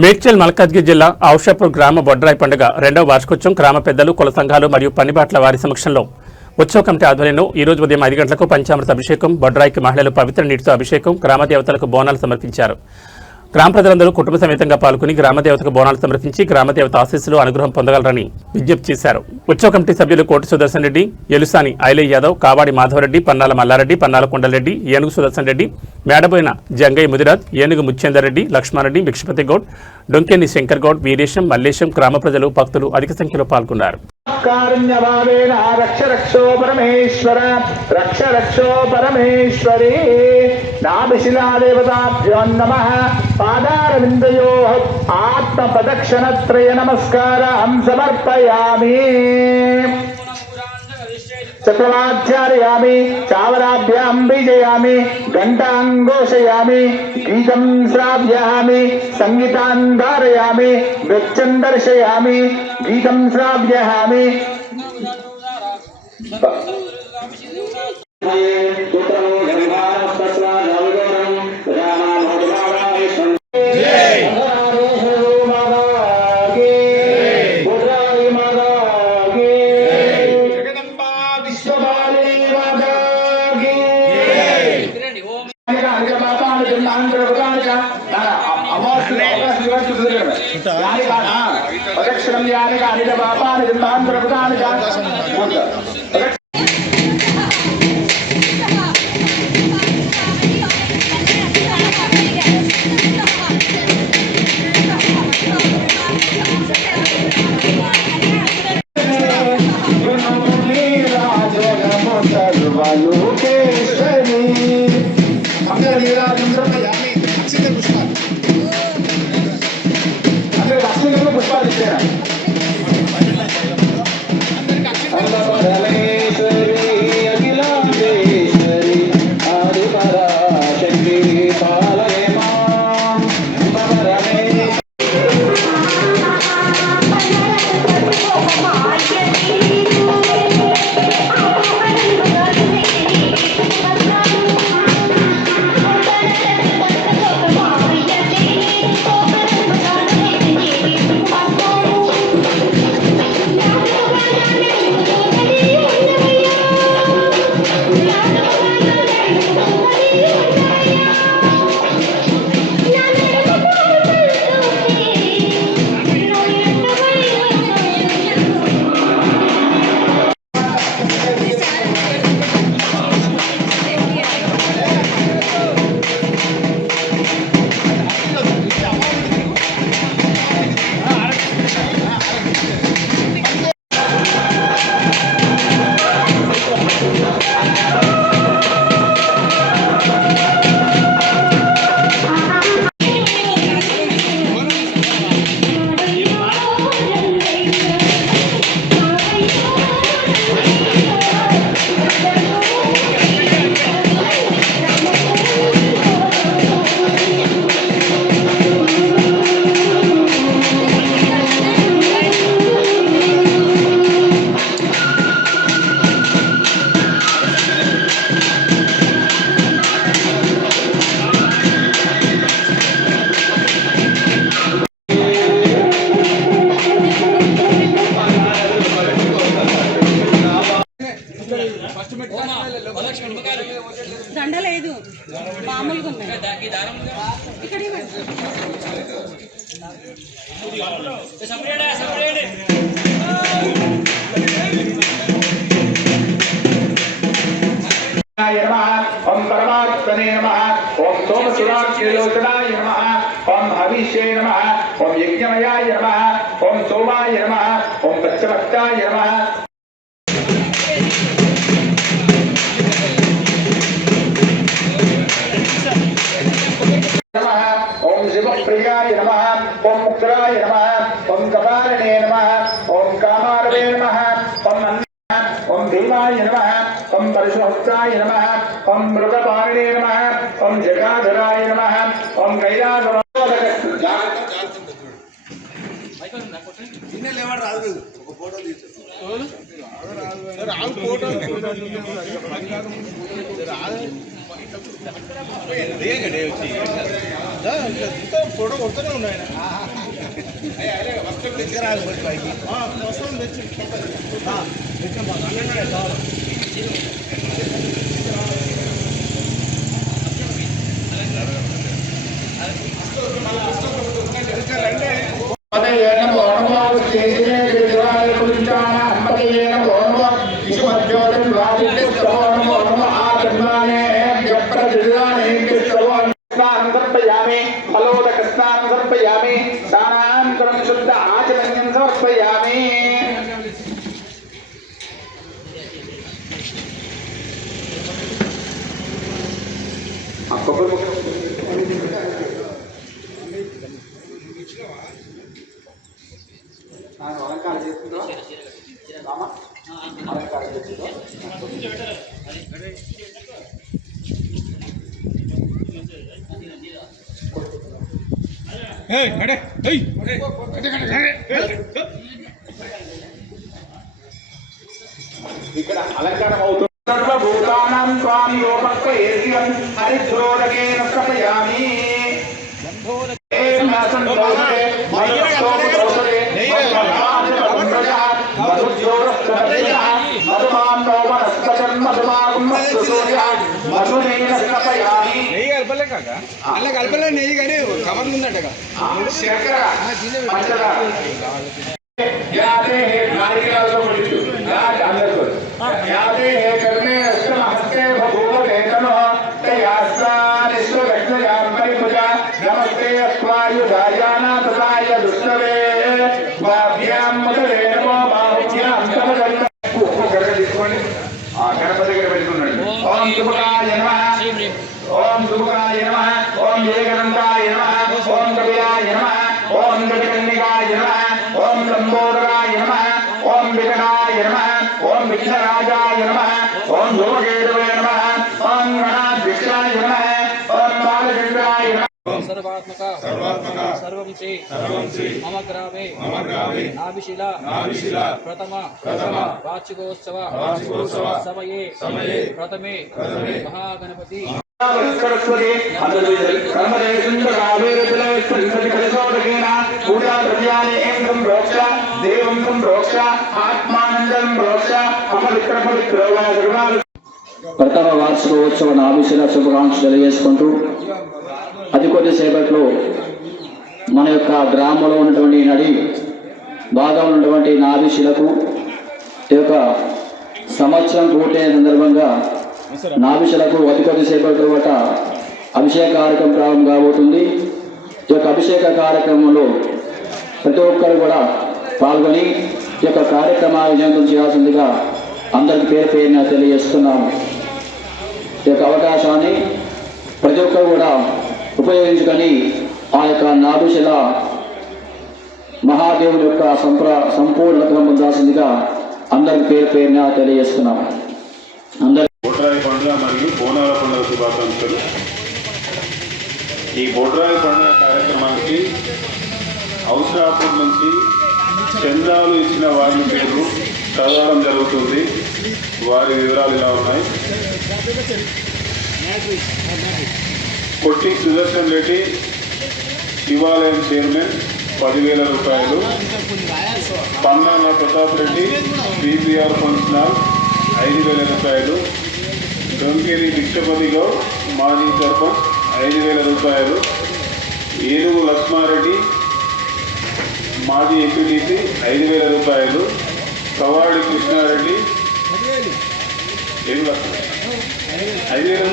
మేడ్చల్ మల్కాజ్గిరి జిల్లా ఔషాపూర్ గ్రామ బొడ్రాయి పండుగ రెండవ వార్షికోత్సవం గ్రామ పెద్దలు కుల సంఘాలు మరియు పనిబాట్ల వారి సమక్షంలో ఉత్సవ కమిటీ ఆధ్వర్యంలో ఈ రోజు ఉదయం 5 గంటలకు పంచామృత అభిషేకం, బొడ్రాయికి మహిళలు పవిత్ర నీటితో అభిషేకం, గ్రామ దేవతలకు బోనాలు సమర్పించారు. గ్రామ ప్రజలందరూ కుటుంబ సమేతంగా పాల్గొని గ్రామదేవతకు బోనాలు సమర్పించి గ్రామదేవత ఆశీస్సులు అనుగ్రహం పొందగలరని విజ్ఞప్తి చేశారు. ఉత్సవ కమిటీ సభ్యులు కోటి సుదర్శన్ రెడ్డి, ఎలుసాని ఐలయ్య యాదవ్, కావాడి మాధవరెడ్డి, పన్నాల మల్లారెడ్డి, పన్నాల కొండలరెడ్డి, ఏనుగు సుదర్శన్ రెడ్డి, మేడబోయిన జంగయ్య ముదిరాజ్, ఏనుగు ముచ్చేందర్ రెడ్డి, లక్ష్మారెడ్డి, భిక్షపతి గౌడ్, డొంకెన్ని శంకర్ గౌడ్, వీరేశం, మల్లేశం, గ్రామ ప్రజలు, భక్తులు అధిక సంఖ్యలో పాల్గొన్నారు. కారుణ్యభావేన రక్ష రక్షో పరమేశ్వర రక్ష రక్షో పరమేశ్వరీ నాభిశిలాదేవతాభ్యో నమః పాదారవిందయోః ఆత్మప్రదక్షిణత్రయ నమస్కారం సమర్పయామి. చక్రమాధ్యారయామి, చావరాభ్యాం బీజయామి, ఘంటాంఘోషయామి, గీతం శ్రావ్యామి, సంగీతాన్ ధారయామి, నృత్యం దర్శయామి, గీతం శ్రావ్యామి. ప్రదక్షిణం యానిక అనిల పాపాని జిల్లాన్ ప్రభుతానిక దండ లేదు, మామూలుగా ఉన్నాయి. ఓం పరమాత్మనే నమః, ఓం సోమసురాక్షలోచనాయ నమః, ఓం హవిష్యే నమః, ఓం యజ్ఞమయాయ నమః, ఓం సోమాయ నమః, ఓం పంచభక్తాయ నమః. ఓం శివప్రియాయ నమః, ఓం ముక్తాయ నమః, ఓం కపాలనే నమః, ఓం కామారవే నమః, ఓం భీమాయ నమః, ఓం పరశుహస్తాయ నమః, ఓం మృగపాణినే నమః, ఓం జగాధరాయ నమః, ఓం కైలాస ఫోటో ఫోటో కొడుతూనే ఉన్నాయి फलोदकस्नानं समर्पयामि दानान्तरं शुद्ध आचमनीयं समर्पयामि ఇక్కడ అలంకారం అవుతుంది సర్వభూతానాం త్వాం యోపక్వయేత్యం హరిద్రోదకేన స్థాపయామి అలా కలపలే నెయ్యి కానీ కవర్లు ఉందట नमस्ते अस्वायुधायानाथाय दुष्टवे स्वाभ्यां मदरे नमो बाहुभ्यां गणपति ओम शुभकाय नमः ओम शुभकाय नमः ओम जयगणन्ताय नमः ओम कपिलाय नमः ओम गजकन्निकाय नमः ओम लंबोदराय नमः ओम विकटाय नमः ओम विघ्नराजाय नमः ओम धूमकेतवे नमः ओम गणाध्यक्षाय नमः ओम बालचन्द्राय नमः सर्वात्मका सर्वं से मम ग्रामे नाभिशिला प्रथम वार्षिकोत्सव समये प्रथमे महागणपति ప్రథమ వార్షికోత్సవ నాభిశిల శుభాకాంక్షలు తెలియజేసుకుంటూ అతి కొద్దిసేపట్లో మన యొక్క గ్రామంలో ఉన్నటువంటి నడి భాగంలో ఉన్నటువంటి నాభిశిలకు ఈ యొక్క సంవత్సరం పూర్తయిన సందర్భంగా నాభిశిలకు అతి కొద్దిసేపట్లో అభిషేక కార్యక్రమం ప్రారంభం కాబోతుంది. ఈ యొక్క అభిషేక కార్యక్రమంలో ప్రతి ఒక్కరు కూడా పాల్గొని ఈ యొక్క కార్యక్రమాన్ని విజయవంతం చేయాల్సిందిగా అందరికి పేరు పేరున తెలియజేస్తున్నాము. ఈ యొక్క అవకాశాన్ని ప్రతి ఒక్కరు కూడా ఉపయోగించుకొని ఆ యొక్క నాభిశిల మహాదేవుని యొక్క సంపూర్ణతను పొందాల్సిందిగా అందరికి పేరు పేరున తెలియజేస్తున్నాము. బొడ్రాయి పండుగ మరియు బోనాల పండుగ శుభాకాంక్షలు. ఈ బొడ్రాయి పండుగ కార్యక్రమానికి ఔషాపూర్ నుంచి చందాలు ఇచ్చిన వారి పేరు చదవడం జరుగుతుంది. వారి వివరాలు ఇలా ఉన్నాయి. కొట్టి సుదర్శన్ రెడ్డి శివాలయం చైర్మన్ 10,000 రూపాయలు. Pannala Pratap Reddy BPR function hall 5,000 రూపాయలు. డొంకేరి భిక్షపతి గౌడ్ మాజీ సర్పంచ్ 5,000 రూపాయలు. ఏనుగు లక్ష్మారెడ్డి మాజీ ఎంపీటీసీ 5,000 రూపాయలు. కవాడి కృష్ణారెడ్డి 5,000